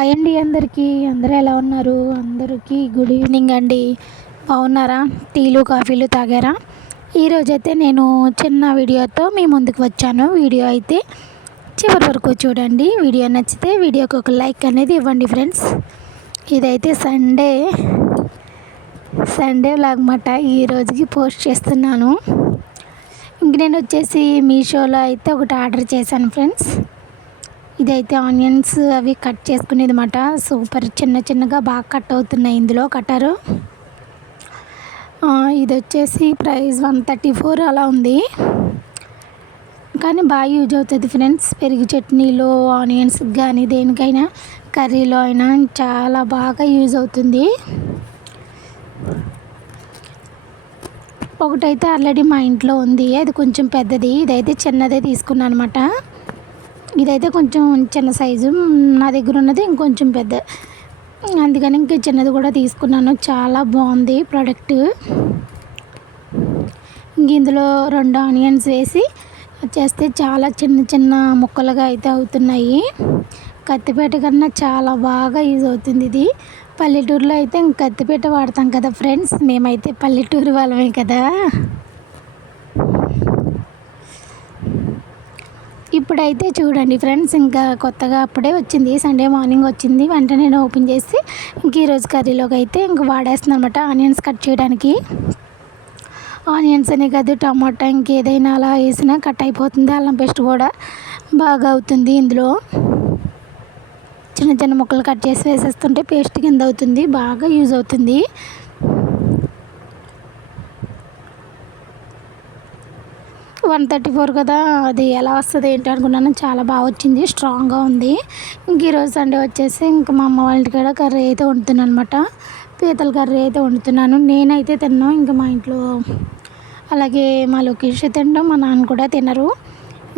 Hi అండి అందరికీ. అందరూ ఎలా ఉన్నారు? అందరికీ గుడ్ ఈవినింగ్ అండి. బాగున్నారా? టీలు కాఫీలు తాగారా? ఈరోజైతే నేను చిన్న వీడియోతో మీ ముందుకు వచ్చాను. వీడియో అయితే చివరి వరకు చూడండి. వీడియో నచ్చితే వీడియోకి ఒక లైక్ అనేది ఇవ్వండి ఫ్రెండ్స్. ఇదైతే సండే వ్లాగ్ మాట ఈరోజుకి పోస్ట్ చేస్తున్నాను. ఇంక నేను వచ్చేసి మీషోలో అయితే ఒకటి ఆర్డర్ చేశాను ఫ్రెండ్స్. ఇదైతే ఆనియన్స్ అవి కట్ చేసుకునేది మాట. సూపర్ చిన్నగా బాగా కట్ అవుతున్నాయి ఇందులో కట్టరు. ఇది వచ్చేసి ప్రైస్ 134 అలా ఉంది, కానీ బాగా యూజ్ అవుతుంది ఫ్రెండ్స్. పెరుగు చట్నీలో ఆనియన్స్ కానీ దేనికైనా కర్రీలో అయినా చాలా బాగా యూజ్ అవుతుంది. ఒకటైతే ఆల్రెడీ మా ఇంట్లో ఉంది, అది కొంచెం పెద్దది. ఇదైతే చిన్నదే తీసుకున్నాను అనమాట. ఇదైతే కొంచెం చిన్న సైజు, నా దగ్గర ఉన్నది ఇంకొంచెం పెద్ద, అందుకని ఇంక చిన్నది కూడా తీసుకున్నాను. చాలా బాగుంది ప్రోడక్ట్. ఇంక ఇందులో 2 ఆనియన్స్ వేసి చేస్తే చాలా చిన్న ముక్కలుగా అయితే అవుతున్నాయి. కత్తిపీట కన్నా చాలా బాగా యూజ్ అవుతుంది ఇది. పల్లెటూరులో అయితే ఇంక కత్తిపీట వాడతాం కదా ఫ్రెండ్స్, మేమైతే పల్లెటూరు వాళ్ళమే కదా. ఇప్పుడైతే చూడండి ఫ్రెండ్స్, ఇంకా కొత్తగా అప్పుడే వచ్చింది, సండే మార్నింగ్ వచ్చింది. వెంటనే నేను ఓపెన్ చేసి ఇంక ఈరోజు కర్రీలోకి అయితే ఇంక వాడేస్తున్నాను అనమాట. ఆనియన్స్ కట్ చేయడానికి ఆనియన్స్ అనే కాదు, టమాటా ఇంకేదైనా అలా వేసినా కట్ అయిపోతుంది. అల్లం పేస్ట్ కూడా బాగా అవుతుంది. ఇందులో చిన్న ముక్కలు కట్ చేసి వేసేస్తుంటే పేస్ట్ కింద అవుతుంది, బాగా యూజ్ అవుతుంది. 134 కదా, అది ఎలా వస్తుంది ఏంటి అనుకున్నాను. చాలా బాగా వచ్చింది, స్ట్రాంగ్గా ఉంది. ఇంక ఈరోజు సండే వచ్చేసి ఇంక మా అమ్మ వాళ్ళ ఇంటికాడ కర్రీ అయితే వండుతున్నాను అనమాట. పీతల కర్రీ అయితే వండుతున్నాను. నేనైతే తిన్నాను, ఇంకా మా ఇంట్లో అలాగే మా లోకేష్ తినడం, మా నాన్న కూడా తినరు.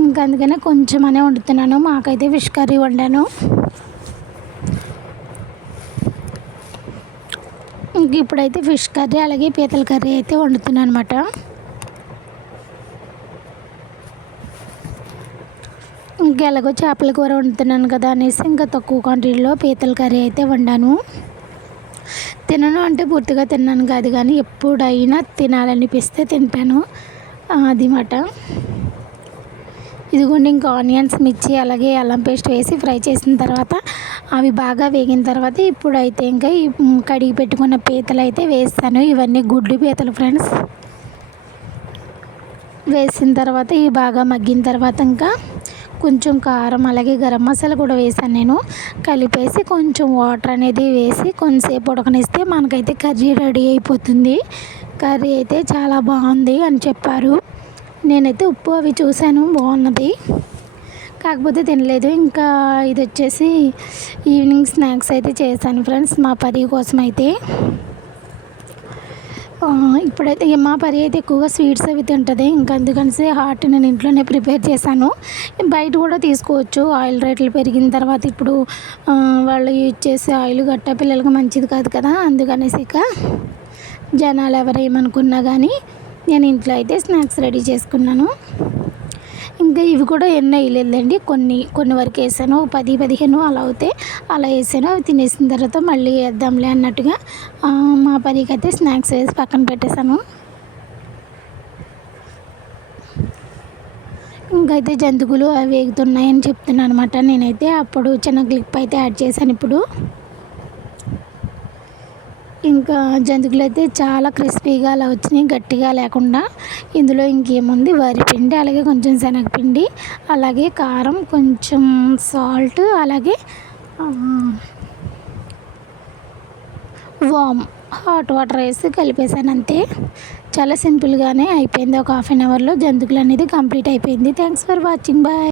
ఇంకా అందుకనే కొంచెం అనే వండుతున్నాను. మాకైతే ఫిష్ కర్రీ వండాను. ఇంక ఇప్పుడైతే ఫిష్ కర్రీ అలాగే పీతల కర్రీ అయితే వండుతున్నాను అనమాట. ఇంకా ఎలాగో చేపల కూర వండుతున్నాను కదా అనేసి ఇంకా తక్కువ క్వాంటిటీలో పీతల కర్రీ అయితే వండాను. తినను అంటే పూర్తిగా తిన్నాను కాదు, కానీ ఎప్పుడైనా తినాలనిపిస్తే తింటాను, అది మాట. ఇదిగోండి, ఇంకా ఆనియన్స్ మిర్చి అలాగే అల్లం పేస్ట్ వేసి ఫ్రై చేసిన తర్వాత అవి బాగా వేగిన తర్వాత ఇప్పుడైతే ఇంకా ఈ కడిగి పెట్టుకున్న పీతలు అయితే వేస్తాను. ఇవన్నీ గుడ్లు పీతలు ఫ్రెండ్స్. వేసిన తర్వాత ఇవి బాగా మగ్గిన తర్వాత ఇంకా కొంచెం కారం అలాగే గరం మసాలా కూడా వేసాను నేను. కలిపేసి కొంచెం వాటర్ అనేది వేసి కొంచెంసేపు ఉడకనిస్తే మనకైతే కర్రీ రెడీ అయిపోతుంది. కర్రీ అయితే చాలా బాగుంది అని చెప్పారు. నేనైతే ఉప్పు అవి చూశాను, బాగున్నది, కాకపోతే తినలేదు. ఇంకా ఇది వచ్చేసి ఈవినింగ్ స్నాక్స్ అయితే చేశాను ఫ్రెండ్స్, మా పరి కోసం అయితే. ఇప్పుడైతే మా పరి అయితే ఎక్కువగా స్వీట్స్ అవి తింటుంది. ఇంకా అందుకని హాట్ నేను ఇంట్లోనే ప్రిపేర్ చేశాను. బయట కూడా తీసుకోవచ్చు, ఆయిల్ రేట్లు పెరిగిన తర్వాత ఇప్పుడు వాళ్ళు యూజ్ చేసే ఆయిల్ గట్ట పిల్లలకి మంచిది కాదు కదా. అందుకనేసి ఇక జనాలు ఎవరేమనుకున్నా కానీ నేను ఇంట్లో అయితే స్నాక్స్ రెడీ చేసుకున్నాను. ఇంకా ఇవి కూడా ఎన్నో వేయలేదండి, కొన్ని వరకు వేసాను, 10-15 అలా అవుతాయి. అలా వేసాను. అవి తినేసిన తర్వాత మళ్ళీ వేద్దాంలే అన్నట్టుగా మా పనికి అయితే స్నాక్స్ వేసి పక్కన పెట్టేశాను. ఇంకైతే జంతువులు అవి వేగుతున్నాయని చెప్తున్నాను అనమాట. నేనైతే అప్పుడు చిన్న క్లిప్ అయితే యాడ్ చేశాను. ఇప్పుడు ఇంకా జంతికలు అయితే చాలా క్రిస్పీగా అలా వచ్చినాయి, గట్టిగా లేకుండా. ఇందులో ఇంకేముంది, వరిపిండి అలాగే కొంచెం శనగపిండి అలాగే కారం, కొంచెం సాల్ట్ అలాగే హాట్ వాటర్ వేసి కలిపేసాను అంతే. చాలా సింపుల్గానే అయిపోయింది. ఒక 1/2 అవర్లో జంతికలు అనేది కంప్లీట్ అయిపోయింది. Thanks for watching, bye.